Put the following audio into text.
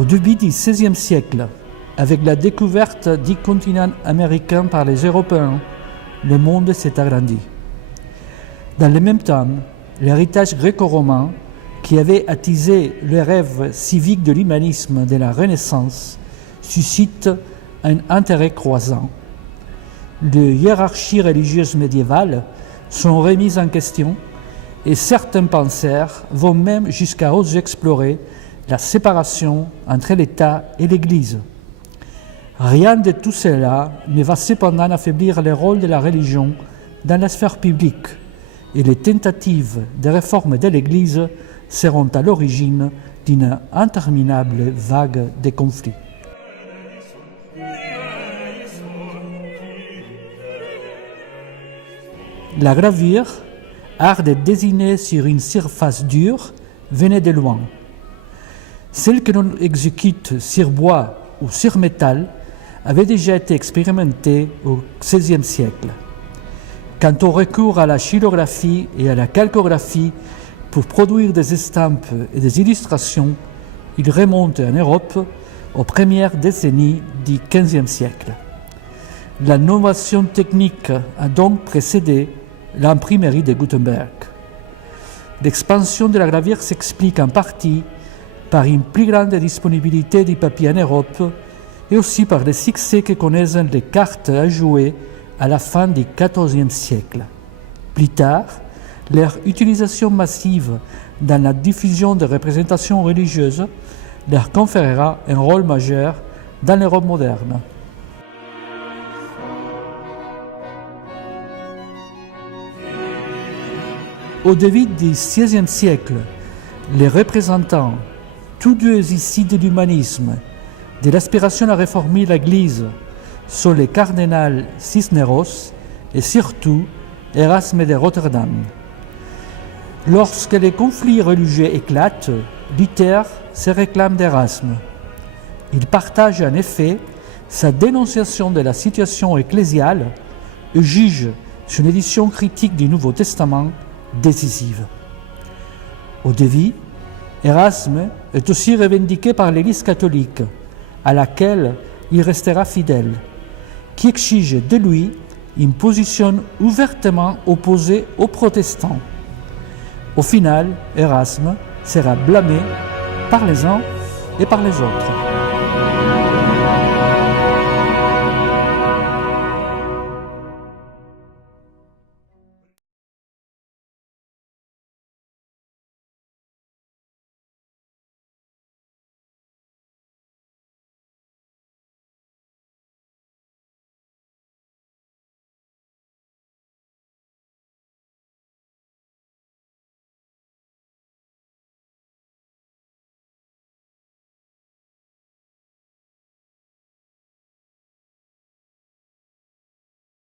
Au début du XVIe siècle, avec la découverte du continent américain par les Européens, le monde s'est agrandi. Dans le même temps, l'héritage gréco-romain, qui avait attisé le rêve civique de l'humanisme de la Renaissance, suscite un intérêt croissant. Les hiérarchies religieuses médiévales sont remises en question et certains penseurs vont même jusqu'à oser explorer la séparation entre l'État et l'Église. Rien de tout cela ne va cependant affaiblir le rôle de la religion dans la sphère publique, et les tentatives de réforme de l'Église seront à l'origine d'une interminable vague de conflits. La gravure, art de dessiner sur une surface dure, venait de loin. Celle que l'on exécute sur bois ou sur métal avait déjà été expérimentée au XVIe siècle. Quant au recours à la xylographie et à la calcographie pour produire des estampes et des illustrations, il remonte en Europe aux premières décennies du XVe siècle. L'innovation technique a donc précédé l'imprimerie de Gutenberg. L'expansion de la gravure s'explique en partie par une plus grande disponibilité du papier en Europe et aussi par le succès que connaissent les cartes à jouer à la fin du XIVe siècle. Plus tard, leur utilisation massive dans la diffusion de représentations religieuses leur conférera un rôle majeur dans l'Europe moderne. Au début du XVIe siècle, les représentants, tous deux issus de l'humanisme, de l'aspiration à réformer l'Église, sont les cardinals Cisneros et surtout Erasme de Rotterdam. Lorsque les conflits religieux éclatent, Luther se réclame d'Erasme. Il partage en effet sa dénonciation de la situation ecclésiale et juge son édition critique du Nouveau Testament décisive. Au début, Erasme est aussi revendiqué par l'Église catholique, à laquelle il restera fidèle, qui exige de lui une position ouvertement opposée aux protestants. Au final, Erasme sera blâmé par les uns et par les autres.